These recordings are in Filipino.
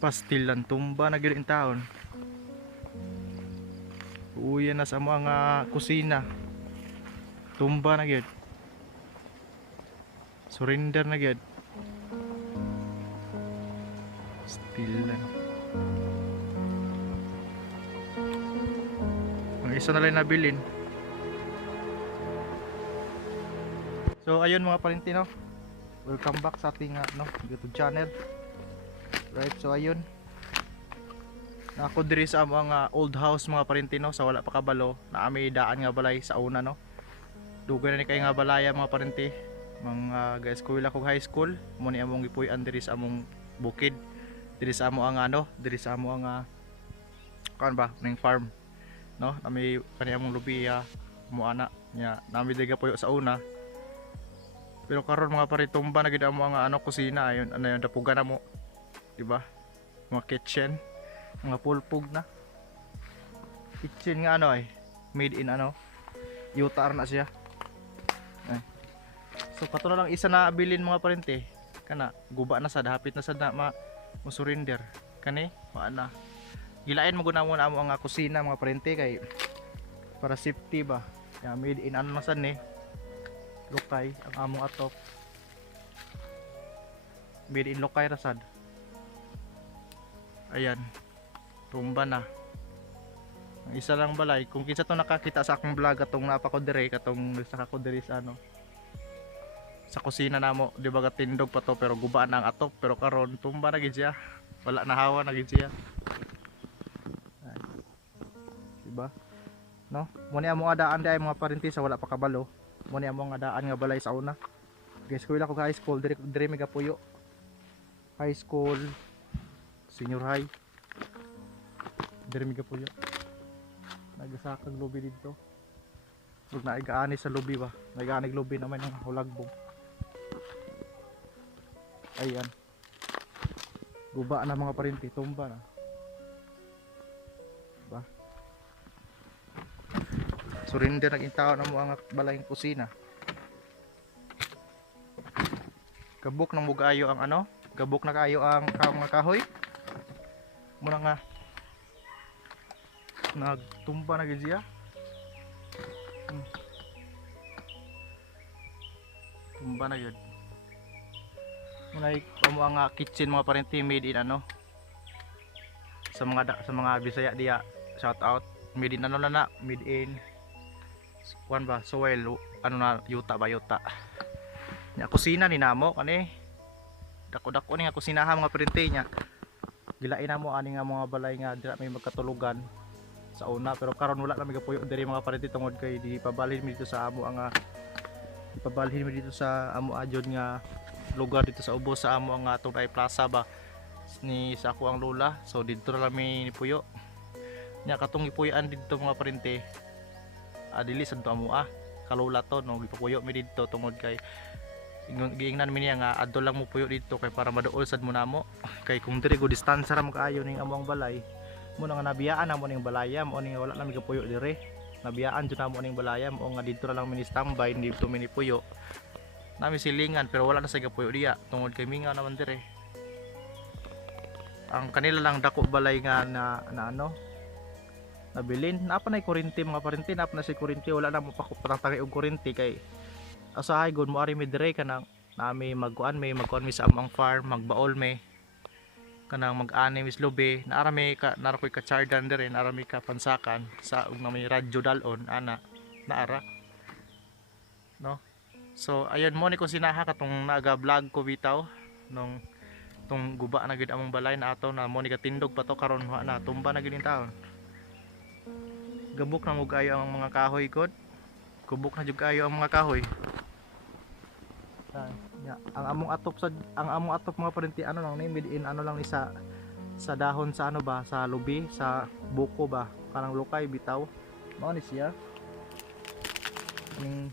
Pastilan tumba na gyud in taon. Uya na sa mga kusina. Tumba na gyud. Surrender na gyud. Pastilan. Ang isa na lang nabilin. So ayun mga Palentino, welcome back sa ating YouTube channel. Right, so ayun. Ako diri sa mga old house mga Palentino sa wala pa kabalo, na ami daan nga balay sa una no. Dugay na ni kay nga balaya mga parente. Mga guys ko wala kog high school, mo ni among gipuy-an diri sa among bukid. Diri sa amo ang diri sa amo ang kan ba, ning farm. No, nami kani among lubiya mo ana nya nami diga puyo sa una. Pero karon mga pare tumba na gid amo ang kusina ayon ano yung dapugan na mo. Di ba? Mga kitchen, mga pulpog na. Kitchen nga ay made in Yutar na siya. Ay. So kato na lang isa na bilin mga parente. Kana guba na sad hapit na sad na mo surrender. Kani maana. Gilain mo guna mo na amo ang kusina mga parente kay para safety ba. Ya made in na sad ni. Lokay ang among atop. Made in lokay rasad. Ayan. Tumba na. Ang isa lang balay, kung kinsa to nakakita sa akong vlog atong napa ko dire katong sa ko dire sa sa kusina namo, di ba gatindog pa to pero guba na ang atop pero karon tumba na gid siya. Wala na hawa na gid siya. Di ba? No? Mo ni amo adaan day mga parente sa wala pa kabalo. Mo ni amo adaan nga balay sa una. Guys, ko wala ko high school dire mega puyo. High school, senior high. Dire mega puyo. Nagasakag lobby dito. Huwag na igaani sa lobby ba? Nagaanig lobby naman yung hulagbong. Ayan. Guba na mga parente, tumba na. Diba? Surrender naging tao na mo ang balayang kusina. Gabok na mo kaayo ang gabok na kaayo ang mga kahoy. Muna nga nagtumba na gid siya. Tumba na yun. Muna amo ang kitchen mga parente made in sa mga Bisaya diya, shout out. Made in made in kuan ba soil yuta ba yuta. Nya kusina ni namo kani. Dako-dako ni nga kusinahan mga parente nya. Gilain namo ani nga mga balay nga dira may magkatulugan sa una pero karon wala na mi gapuyo diri mga parente tungod kay di pabalhin mi dito sa amo ipabalhin mi dito sa amo adyon nga lugar dito sa ubos sa amo ang atong ay plaza ba ni sa ako ang lola. So dito na lang mi nipuyo nya katong ipuyan dito mga parente dili sad to amo kalula to no gipuyo mi dito tungod kay giingnan mi niya nga adto lang mo puyo dito kay para maduol sad mo namo kay kung diri go distansya ra mo kaayo ning amo ang balay mo nga nabiyaan namo ning balaya mo ning wala na mi puyo dire nabiyaan jud namo ning balaya mo nga dito ra lang mini standby dito mini puyo nami silingan pero wala na sa puyo diya tungod kay mingaw naman dire ang kanila lang dako balay nga nabilin napa na kuryente mga parente napa na si kuryente wala na mo patangtangay og kuryente kay asahay gud mo ari mi dire kanang nami magkuan mi sa among farm magbaol mi kanang mag-ani mis lobe naarami ka narakoy ka chardan dire naarami ka pansakan sa ug na may radyo dalon naara no. So ayun mo ni ko sinaha katong naga-vlog ko bitaw nung tong guba na gid among balay na ato na mo ni katindog pa to karon na tumba na gid in taon. Gabok na mo kayo ang mga kahoy kod. Gubok na jud kayo ang mga kahoy. Ang among atop mga parente lang ni made in lang ni sa dahon sa ba sa lubi sa buko ba kanang lukay bitaw mao ni siya ning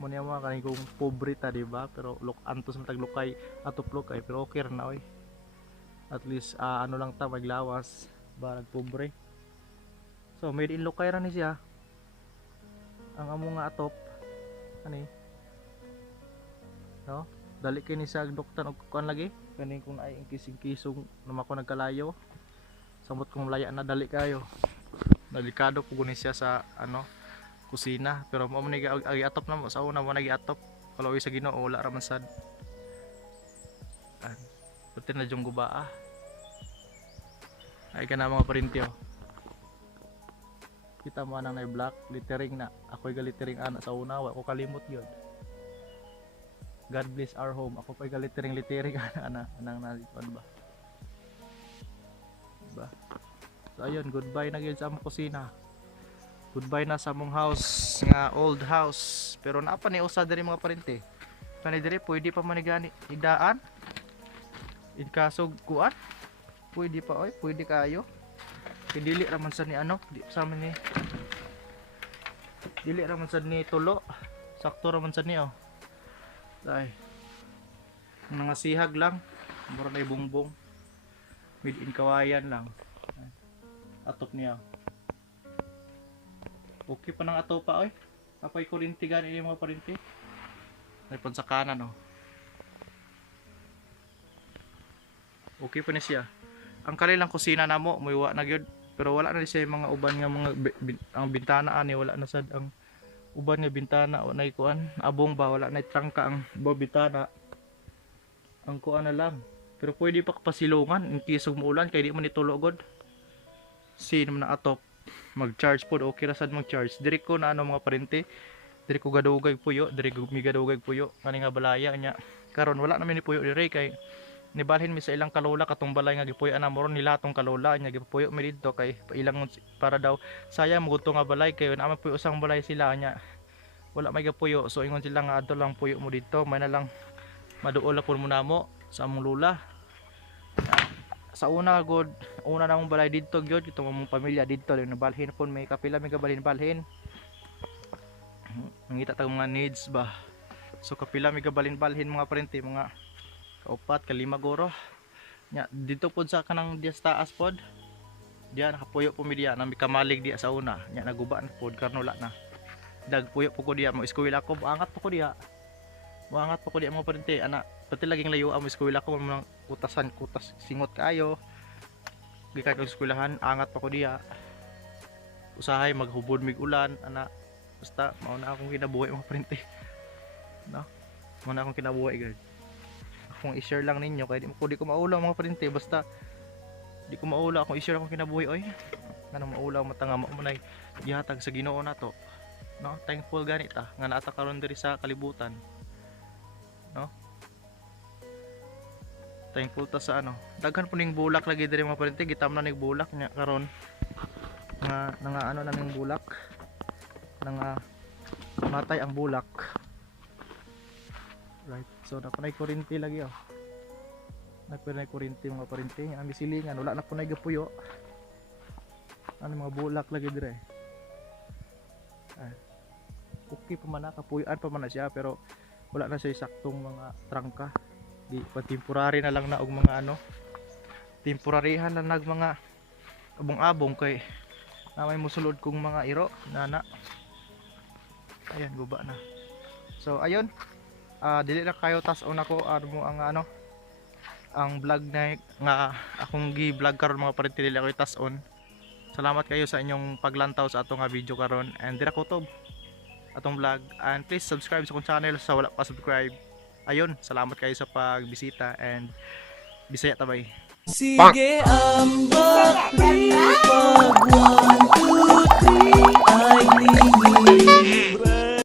mo niya mga kaning kung pobre ta di ba pero antos na tag lukay atop lukay pero okay ra na oy at least lang ta maglawas ba nagpobre. So made in lukay ra ni siya ang among nga atop ani no dali kini sa doktan og kuan lagi kaning kung ay kising-kisong naman ko nagkalayo samot kong laya na dali kayo delikado po guni siya sa ano kusina pero mo man agi-atop na mo sa una mo nagi-atop kalau sa Ginoo wala ra man sad pati na jung guba ay ka na mga parintyo kita mo nang na black littering na ako'y galittering ana sa una wa ko kalimot yun God bless our home ako pa'y galittering ana anang nalikuan ba diba so ayun goodbye na gyud sa among kusina goodbye na sa among house nga old house pero naapa ni usa diri mga parente kani diri pwede pa manigani idaan in kasog kuan pwede pa oy pwede kayo dili ra man sad ni ano di sa man ni dili ra man sad ni tulo sakto ra man sad ni oh ay nangasihag lang mura na ibungbong made in kawayan lang atop niya okay pa nang ato pa oy apoy kurinti gani ni mga parinti ay pon sa kanan oh okay pa ni siya ang kanilang kusina namo muiwa na gyud pero wala na siya yung mga uban nga mga ang bintana ani wala na sad ang uban nga bintana o nay kuan abong ba wala na trangka ang bintana ang kuan na lang pero pwede pa kapasilungan in case ug muulan kay di man itulo god sino man na atop mag-charge pod okay ra sad mag-charge diri ko na ano mga parente diri ko gadugay puyo diri ko migadugay puyo kani nga balaya nya karon wala na mi ni puyo diri kay nibalhin mi sa ilang kalola katong balay nga gipuyo ana moron nila tong kalola nya gipuyo mi didto kay ilang para daw sayang mo nga balay kay na puyo usang balay sila nya wala may gapuyo so ingon sila nga adto lang puyo mo didto may na lang maduol pud mo namo sa among lula sa una god una namong balay didto gyud itong among pamilya didto nabalhin pon may kapila may gabalhin mangita tag mga needs ba so kapila may gabalhin mga parente mga kaupat kalima goro nya dito pod sa kanang diya sa taas pod diya nakapuyo po mi diya nami kamalig diya sa una nya naguba na pod karno wala na dagpuyo po ko diya mo eskwela ko angat po ko diya mga parente ana pati laging layo ang eskwela ko mga kutasan kutas singot kayo gikan og eskwelahan angat pa ko diya usahay maghubod mig ulan ana basta mao na akong kinabuhi mga parente no mao na akong kinabuhi gid kung i-share lang ninyo kaya di ko maulaw mga parente basta di ko maulaw akong i-share akong kinabuhi oy ngano maulaw matanga mo manay gihatag sa Ginoo nato no thankful ganita nga naata karon diri sa kalibutan no thankful ta sa ano daghan po ning bulak lagi diri mga parente gitam na ning bulak nya karon nga ano na ning bulak nga matay ang bulak. Right, so napunay kurinti lagi oh. Napunay kurinti mga parente, ang misilingan wala na punay gapuyo. Ano mga bulak lagi dire. Okay pa man na kapuyuan pa man na siya pero wala na siya saktong mga trangka. Di pa temporary na lang na og mga ano. Temporaryhan lang nag mga abong-abong kay na may musulod kong mga iro nana. Ayan guba na. So ayun. Dili na kayo tas-on ako mo ang ang vlog na nga akong gi-vlog karon mga parente dili ako tas-on. Salamat kayo sa inyong paglantaw sa atong video karon and dira ko tob atong vlog and please subscribe sa akong channel sa wala pa subscribe. Ayun, salamat kayo sa pagbisita and Bisaya tabay. Sige ambag